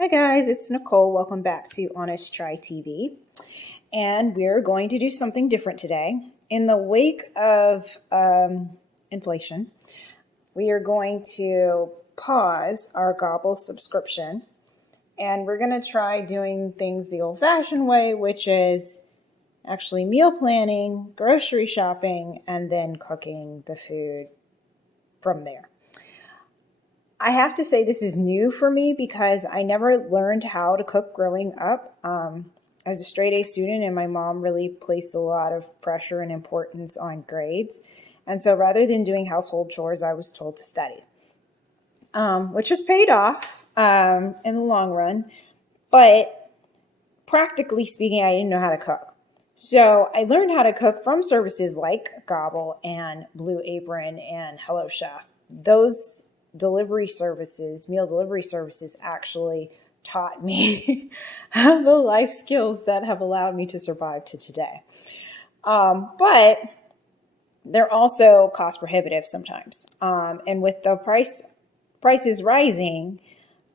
Hi guys, it's Nicole. Welcome back to Honest Try TV. And we're going to do something different today. In the wake of inflation, we are going to pause our Gobble subscription and we're going to try doing things the old-fashioned way, which is actually meal planning, grocery shopping, and then cooking the food from there. I have to say this is new for me because I never learned how to cook growing up. I was a straight A student and my mom really placed a lot of pressure and importance on grades. And so rather than doing household chores, I was told to study, which has paid off in the long run. But practically speaking, I didn't know how to cook. So I learned how to cook from services like Gobble and Blue Apron and Hello Chef. Those delivery services, meal delivery services, actually taught me the life skills that have allowed me to survive to today. But they're also cost prohibitive sometimes. And with the prices rising,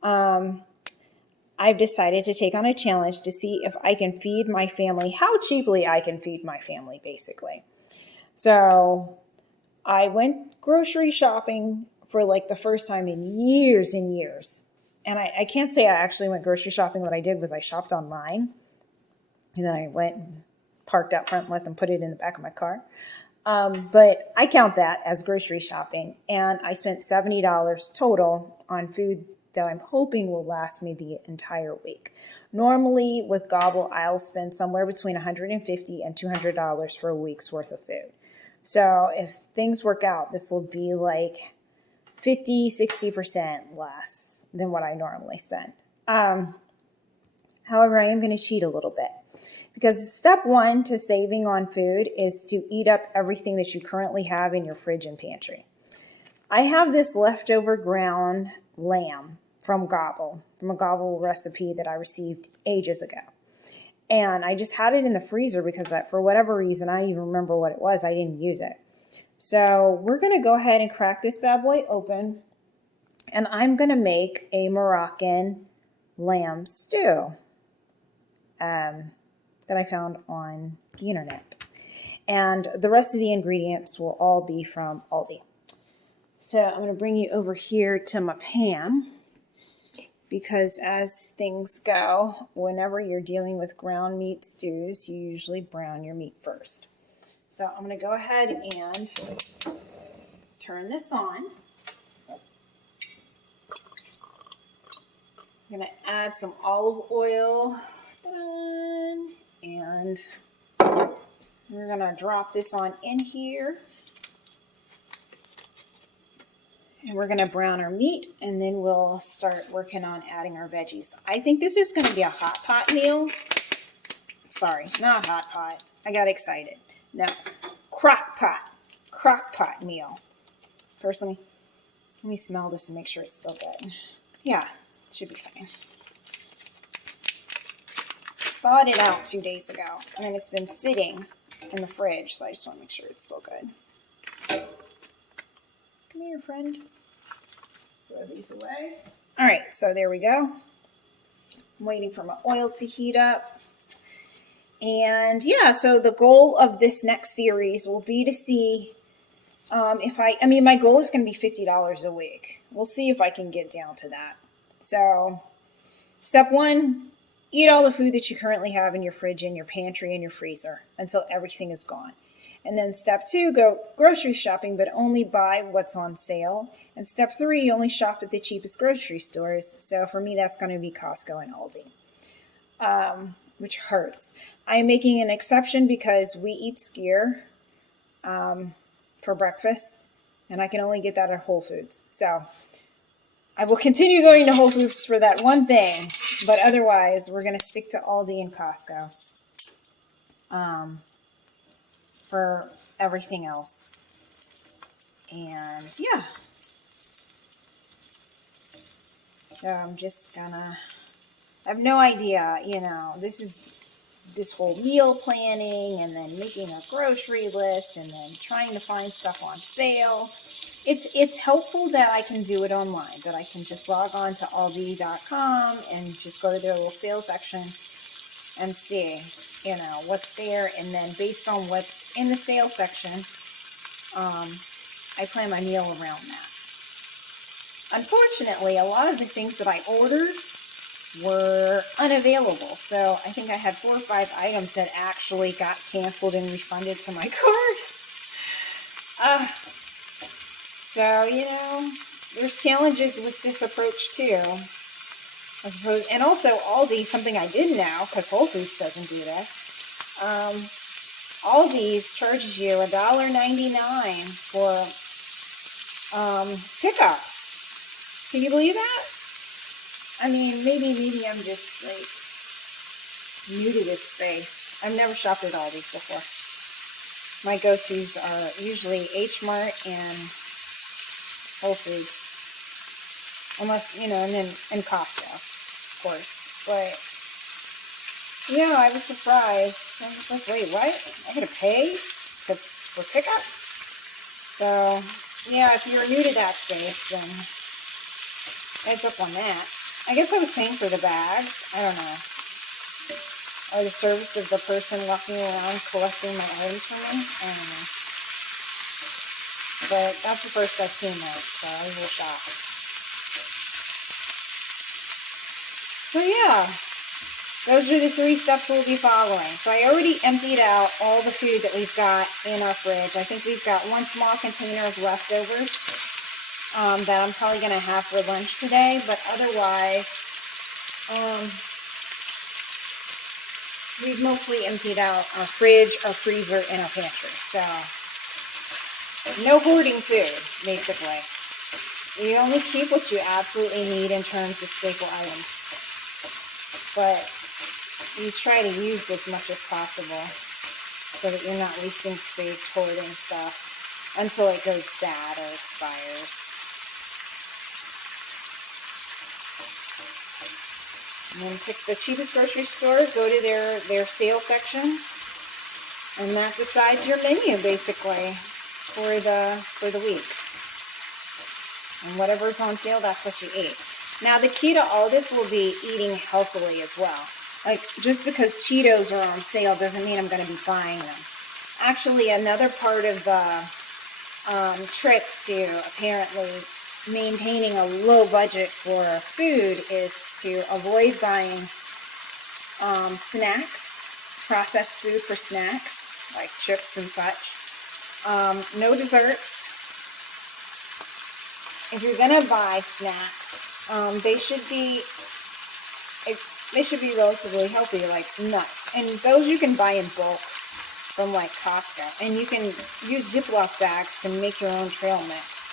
I've decided to take on a challenge to see if I can feed my family, how cheaply I can feed my family, basically. So I went grocery shopping for like the first time in years and years. And I can't say I actually went grocery shopping. What I did was I shopped online. And then I went and parked out front and let them put it in the back of my car. But I count that as grocery shopping. And I spent $70 total on food that I'm hoping will last me the entire week. Normally with Gobble, I'll spend somewhere between $150 and $200 for a week's worth of food. So if things work out, this will be like 50-60% less than what I normally spend. However, I am going to cheat a little bit because step one to saving on food is to eat up everything that you currently have in your fridge and pantry. I have this leftover ground lamb from a Gobble recipe that I received ages ago. And I just had it in the freezer because for whatever reason, I don't even remember what it was. I didn't use it. So we're going to go ahead and crack this bad boy open. And I'm going to make a Moroccan lamb stew that I found on the internet. And the rest of the ingredients will all be from ALDI. So I'm going to bring you over here to my pan. Because as things go, whenever you're dealing with ground meat stews, you usually brown your meat first. So I'm going to go ahead and turn this on. I'm going to add some olive oil. And we're going to drop this on in here. And we're going to brown our meat, and then we'll start working on adding our veggies. I think this is going to be a hot pot meal. Sorry, not hot pot. I got excited. No, crock pot meal. First, let me smell this to make sure it's still good. Yeah, should be fine. Thawed it out 2 days ago, and then it's been sitting in the fridge, so I just want to make sure it's still good. Come here, friend. Throw these away. All right, so there we go. I'm waiting for my oil to heat up. And yeah, so the goal of this next series will be to see if my goal is going to be $50 a week. We'll see if I can get down to that. So step one, eat all the food that you currently have in your fridge, in your pantry, and your freezer until everything is gone. And then step two, go grocery shopping, but only buy what's on sale. And step three, only shop at the cheapest grocery stores. So for me, that's going to be Costco and ALDI, which hurts. I'm making an exception because we eat skyr for breakfast, and I can only get that at Whole Foods. So I will continue going to Whole Foods for that one thing, but otherwise, we're going to stick to ALDI and Costco. For everything else. And yeah. So I'm just gonna, I have no idea, this whole meal planning and then making a grocery list and then trying to find stuff on sale. it's helpful that I can do it online, that I can just log on to ALDI.com and just go to their little sales section and see, you know, what's there. And then based on what's in the sales section, I plan my meal around that. Unfortunately, a lot of the things that I ordered were unavailable. So I think I had 4 or 5 items that actually got canceled and refunded to my card. So, you know, there's challenges with this approach too. I suppose, and also Aldi, something I did know, because Whole Foods doesn't do this. Aldi's charges you $1.99 for pickups. Can you believe that? I mean, maybe I'm just like new to this space. I've never shopped at Aldi's before. My go-tos are usually H Mart and Whole Foods, unless, you know, and Costco, of course. But yeah, I was surprised. I was like, wait, what? I gotta pay for pickup? So yeah, if you're new to that space, then heads up on that. I guess I was paying for the bags. I don't know. Or the service of the person walking around collecting my items for me. I don't know. But that's the first I've seen that, so I was a little shocked. So yeah, those are the 3 steps we'll be following. So I already emptied out all the food that we've got in our fridge. I think we've got 1 small container of leftovers that I'm probably going to have for lunch today. But otherwise, we've mostly emptied out our fridge, our freezer, and our pantry. So no hoarding food, basically. You only keep what you absolutely need in terms of staple items. But you try to use as much as possible so that you're not wasting space hoarding stuff until it goes bad or expires. And then pick the cheapest grocery store, go to their sale section, and that decides your menu basically for the week. And whatever's on sale, that's what you eat. Now the key to all this will be eating healthily as well. Like, just because Cheetos are on sale doesn't mean I'm going to be buying them. Actually, another part of the trick to apparently maintaining a low budget for food is to avoid buying snacks, processed food for snacks, like chips and such. No desserts. If you're going to buy snacks, they should be relatively healthy, like nuts. And those you can buy in bulk from like Costco. And you can use Ziploc bags to make your own trail mix,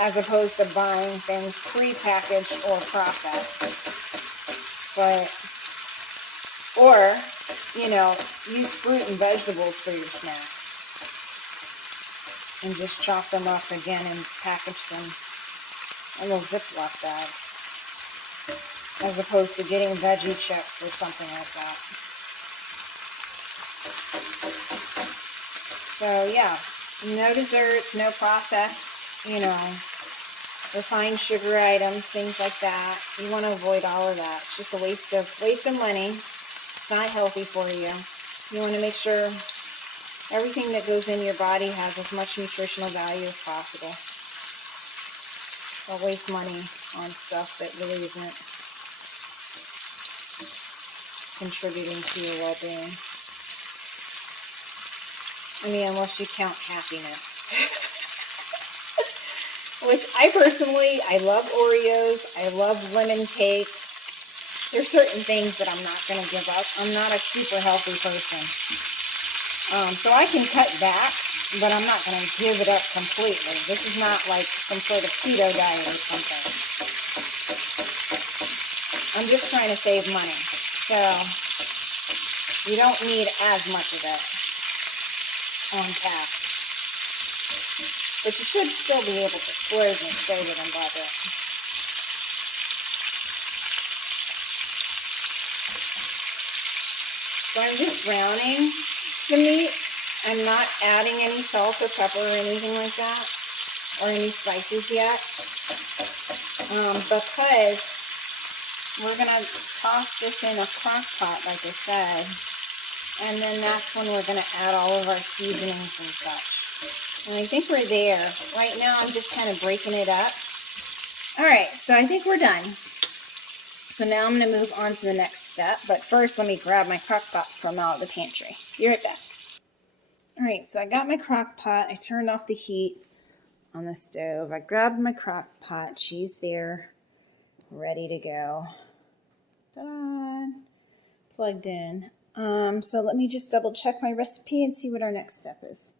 as opposed to buying things pre-packaged or processed. Or, you know, use fruit and vegetables for your snacks. And just chop them up again and package them in those Ziploc bags, as opposed to getting veggie chips or something like that. So yeah, no desserts, no processed, you know, refined sugar items, things like that. You want to avoid all of that. It's just a waste of money. It's not healthy for you. You want to make sure everything that goes in your body has as much nutritional value as possible. Don't waste money on stuff that really isn't contributing to your well-being. I mean, unless you count happiness. Which I love Oreos. I love lemon cakes. There's certain things that I'm not going to give up. I'm not a super healthy person. So I can cut back, but I'm not going to give it up completely. This is not like some sort of keto diet or something. I'm just trying to save money. So you don't need as much of it on tap. But you should still be able to splurge and stay within budget. So I'm just browning the meat. I'm not adding any salt or pepper or anything like that. or any spices yet, because we're going to toss this in a crock pot, like I said, and then that's when we're going to add all of our seasonings and such. And I think we're there. Right now, I'm just kind of breaking it up. All right, so I think we're done. So now I'm going to move on to the next step. But first, let me grab my crock pot from out of the pantry. Be right back. All right, so I got my crock pot. I turned off the heat on the stove. I grabbed my crock pot. She's there, ready to go. Ta-da! Plugged in. So let me just double check my recipe and see what our next step is.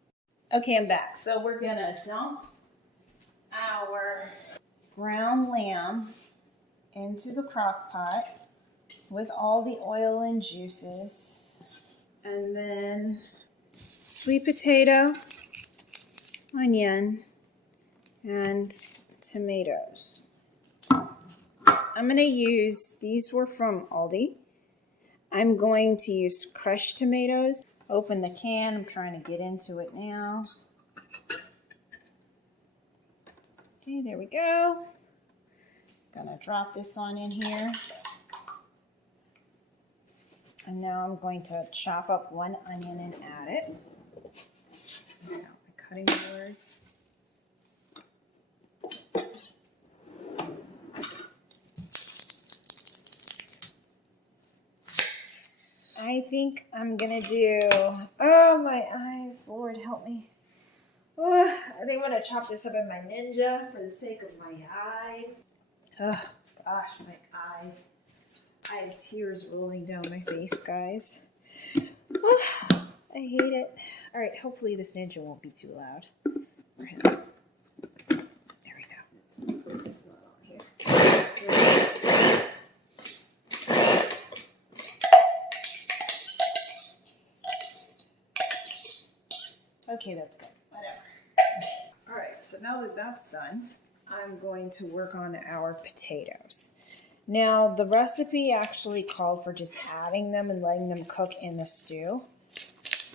Okay, I'm back. So we're going to dump our ground lamb into the crock pot with all the oil and juices, and then sweet potato, onion, and tomatoes. I'm going to use, these were from ALDI. I'm going to use crushed tomatoes. Open the can. I'm trying to get into it now. Okay, there we go. Gonna drop this on in here. And now I'm going to chop up one onion and add it. Now, my cutting board. I think I'm gonna do, oh my eyes, Lord help me. Oh, I think I'm gonna chop this up in my Ninja for the sake of my eyes. Oh gosh, my eyes. I have tears rolling down my face, guys. Oh, I hate it. All right, hopefully this Ninja won't be too loud for him. There we go. It's not on here. Okay, that's good. Whatever. All right, so now that that's done, I'm going to work on our potatoes. Now, the recipe actually called for just adding them and letting them cook in the stew,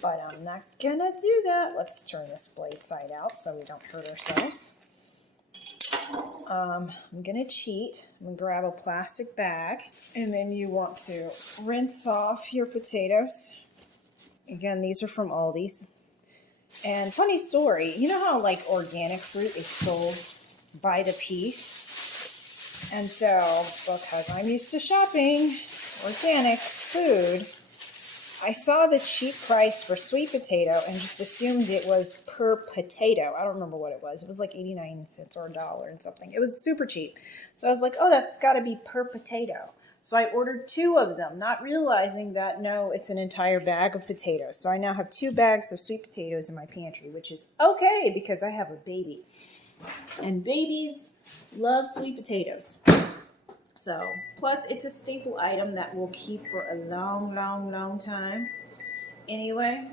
but I'm not gonna do that. Let's turn this blade side out so we don't hurt ourselves. I'm gonna cheat. I'm gonna grab a plastic bag, and then you want to rinse off your potatoes. Again, these are from Aldi's. And funny story, you know how like organic fruit is sold by the piece? And so, because I'm used to shopping organic food, I saw the cheap price for sweet potato and just assumed it was per potato. I don't remember what it was. It was like 89 cents or $1 and something. It was super cheap. So I was like, oh, that's got to be per potato. So I ordered 2 of them, not realizing that, no, it's an entire bag of potatoes. So I now have 2 bags of sweet potatoes in my pantry, which is okay because I have a baby. And babies love sweet potatoes. So, plus it's a staple item that will keep for a long, long, long time anyway.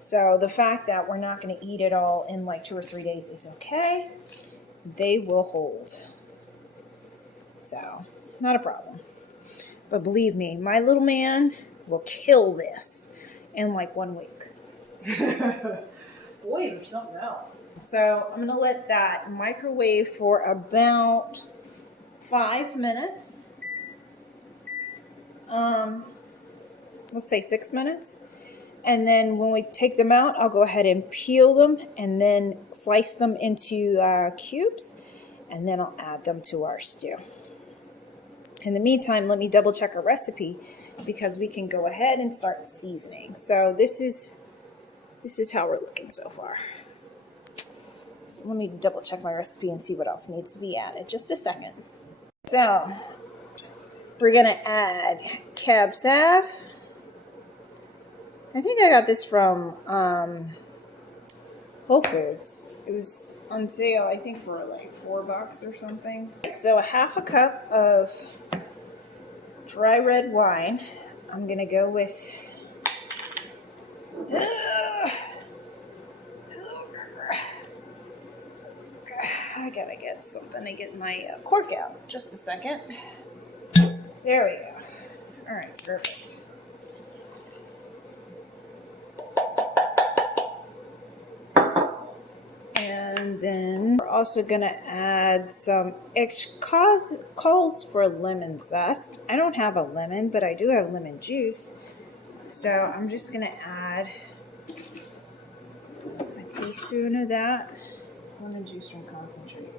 So the fact that we're not going to eat it all in like 2 or 3 days is okay. They will hold. So, not a problem. But believe me, my little man will kill this in like 1 week. Boys are something else. So I'm going to let that microwave for about 5 minutes. Let's say 6 minutes. And then when we take them out, I'll go ahead and peel them and then slice them into cubes. And then I'll add them to our stew. In the meantime, let me double check our recipe because we can go ahead and start seasoning. So this is how we're looking so far. So let me double check my recipe and see what else needs to be added. Just a second. So we're gonna add Cab Sav. I think I got this from Whole Foods. It was on sale, I think, for like $4 or something. So a half a cup of dry red wine. I'm gonna go with I gotta get something to get my cork out. Just a second. There we go. All right, perfect. And And then we're also gonna add some calls for lemon zest. I don't have a lemon, but I do have lemon juice. So I'm just gonna add a teaspoon of that. It's lemon juice from concentrate.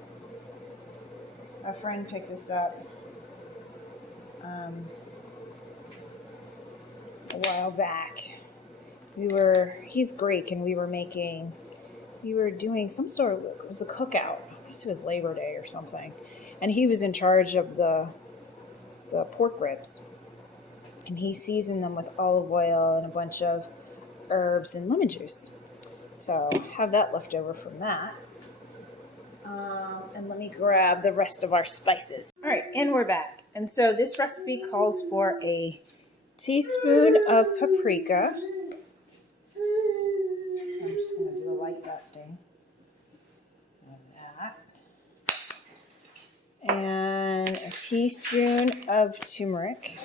A friend picked this up a while back. He's Greek, and we were doing some sort of, it was a cookout. I guess it was Labor Day or something. And he was in charge of the pork ribs. And he seasoned them with olive oil and a bunch of herbs and lemon juice. So have that left over from that. And let me grab the rest of our spices. All right, and we're back. And so this recipe calls for a teaspoon of paprika. I'm just going to do a light dusting of that. And a teaspoon of turmeric.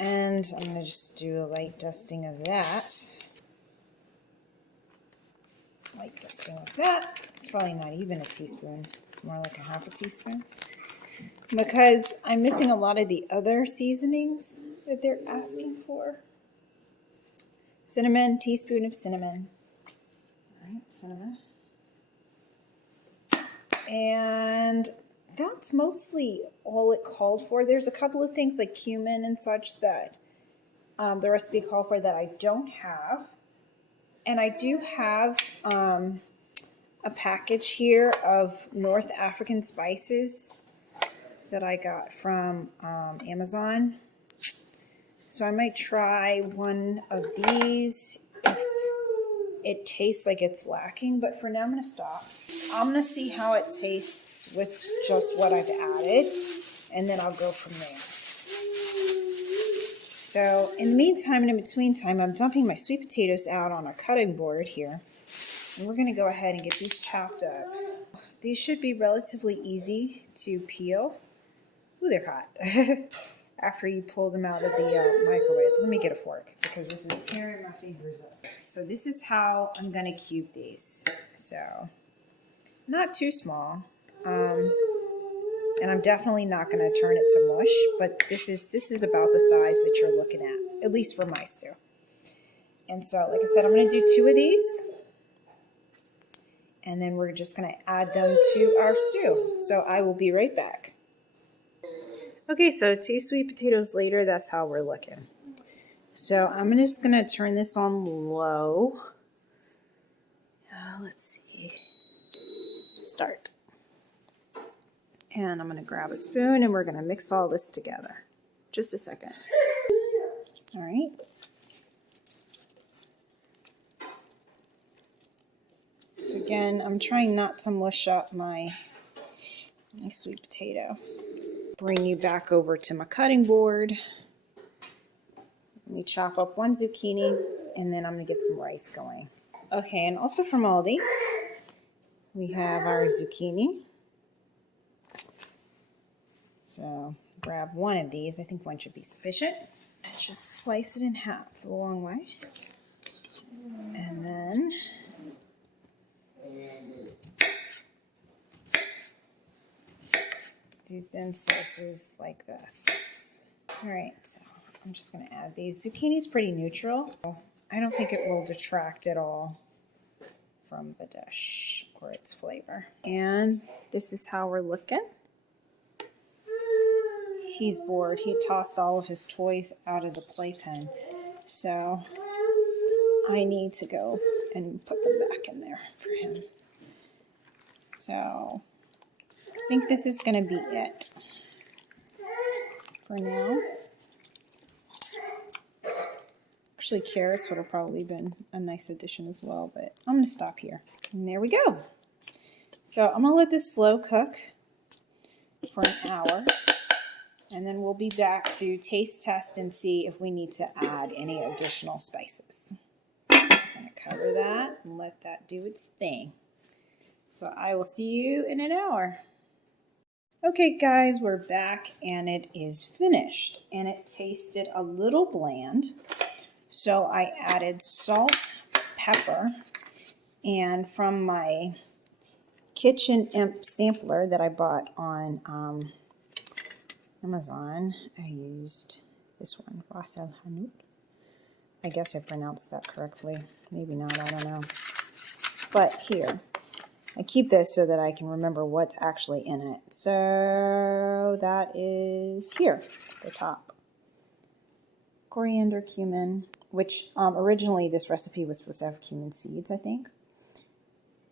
And I'm going to just do a light dusting of that. Light dusting of that. It's probably not even a teaspoon. It's more like a half a teaspoon. Because I'm missing a lot of the other seasonings that they're asking for. Cinnamon, teaspoon of cinnamon. All right, cinnamon. And that's mostly all it called for. There's a couple of things like cumin and such that the recipe called for that I don't have. And I do have a package here of North African spices that I got from Amazon. So I might try one of these if it tastes like it's lacking, but for now I'm going to stop. I'm going to see how it tastes with just what I've added, and then I'll go from there. So in the meantime and in between time, I'm dumping my sweet potatoes out on a cutting board here, and we're going to go ahead and get these chopped up. These should be relatively easy to peel. Ooh, they're hot. After you pull them out of the microwave. Let me get a fork because this is tearing my fingers up. So this is how I'm going to cube these. So not too small. And I'm definitely not going to turn it to mush, but this is about the size that you're looking at least for my stew. And so, like I said, I'm going to do 2 of these. And then we're just going to add them to our stew. So I will be right back. Okay, so 2 sweet potatoes later, that's how we're looking. So I'm just going to turn this on low. Let's see. Start. And I'm going to grab a spoon and we're going to mix all this together. Just a second. All right. So again, I'm trying not to mush up my sweet potato. Bring you back over to my cutting board. Let me chop up 1 zucchini and then I'm going to get some rice going. Okay, and also from ALDI, we have our zucchini. So grab 1 of these. I think 1 should be sufficient. Just slice it in half the long way. And then do thin slices like this. All right, so I'm just going to add these. Zucchini's pretty neutral. I don't think it will detract at all from the dish or its flavor. And this is how we're looking. He's bored. He tossed all of his toys out of the playpen. So I need to go and put them back in there for him. So I think this is going to be it for now. Actually, carrots would have probably been a nice addition as well, but I'm going to stop here. And there we go. So I'm going to let this slow cook for an hour, and then we'll be back to taste test and see if we need to add any additional spices. Just going to cover that and let that do its thing. So I will see you in an hour. Okay guys, we're back and it is finished, and it tasted a little bland. So I added salt, pepper, And from my Kitchen IMP sampler that I bought on Amazon, I used this one, Hanout. I guess I pronounced that correctly. Maybe not, I don't know. But here, I keep this so that I can remember what's actually in it. So that is here, the top. Coriander, cumin, which originally this recipe was supposed to have cumin seeds, I think.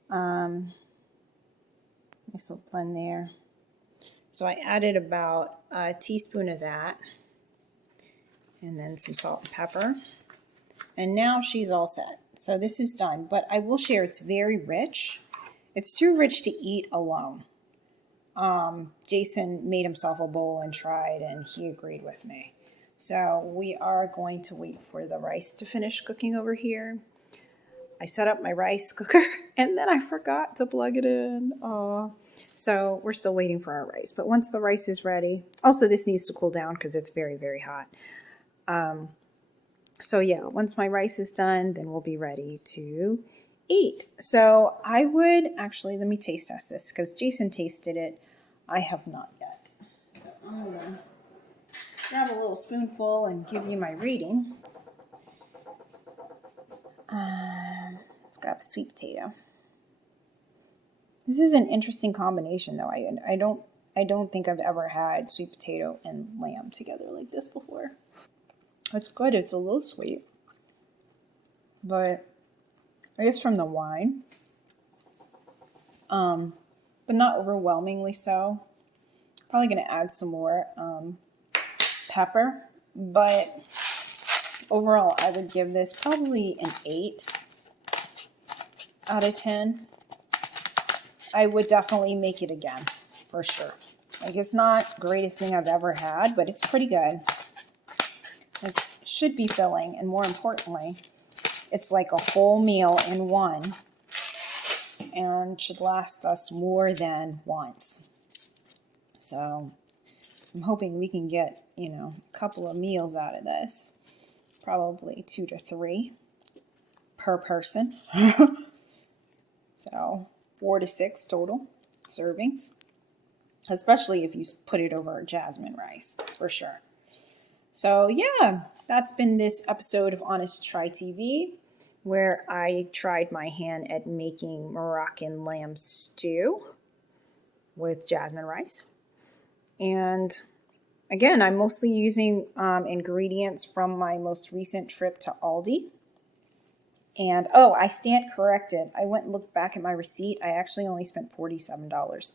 Nice little blend there. So I added about a teaspoon of that, and then some salt and pepper. And now she's all set. So this is done, but I will share it's very rich. It's too rich to eat alone. Jason made himself a bowl and tried, and he agreed with me. So we are going to wait for the rice to finish cooking over here. I set up my rice cooker, and then I forgot to plug it in. So we're still waiting for our rice. But once the rice is ready, also this needs to cool down because it's very, very hot. So yeah, once my rice is done, then we'll be ready to eat. So I would actually, let me taste test this because Jason tasted it. I have not yet. So I'm going to grab a little spoonful and give you my rating. Let's grab a sweet potato. This is an interesting combination though. I don't think I've ever had sweet potato and lamb together like this before. It's good. It's a little sweet, but I guess from the wine, but not overwhelmingly so. Probably going to add some more pepper, but overall I would give this probably an 8 out of 10. I would definitely make it again for sure. Like, it's not the greatest thing I've ever had, but it's pretty good. It should be filling, and more importantly, it's like a whole meal in one and should last us more than once. So I'm hoping we can get, a couple of meals out of this. Probably 2 to 3 per person. So 4 to 6 total servings, especially if you put it over jasmine rice, for sure. So yeah, that's been this episode of Honest Try TV, where I tried my hand at making Moroccan lamb stew with jasmine rice. And again, I'm mostly using ingredients from my most recent trip to ALDI. And I stand corrected. I went and looked back at my receipt. I actually only spent $47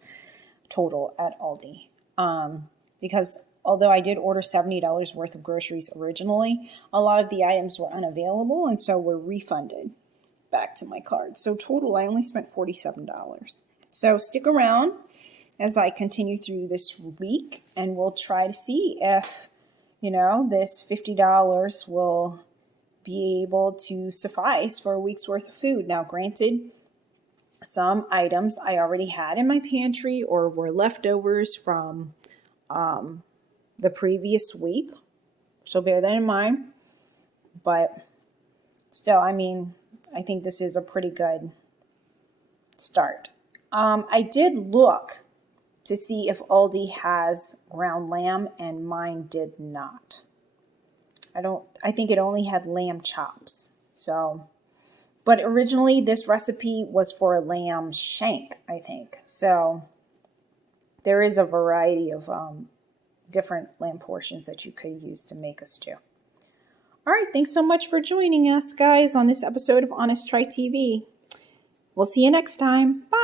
total at ALDI. Because although I did order $70 worth of groceries originally, a lot of the items were unavailable and so were refunded back to my card. So total, I only spent $47. So stick around as I continue through this week, and we'll try to see if, this $50 will be able to suffice for a week's worth of food. Now, granted, some items I already had in my pantry or were leftovers from the previous week, so bear that in mind. But still, I think this is a pretty good start. I did look to see if ALDI has ground lamb, and mine did not. I think it only had lamb chops. So, but originally this recipe was for a lamb shank, I think. So there is a variety of different lamb portions that you could use to make a stew. All right, thanks so much for joining us, guys, on this episode of Honest Try TV. We'll see you next time. Bye.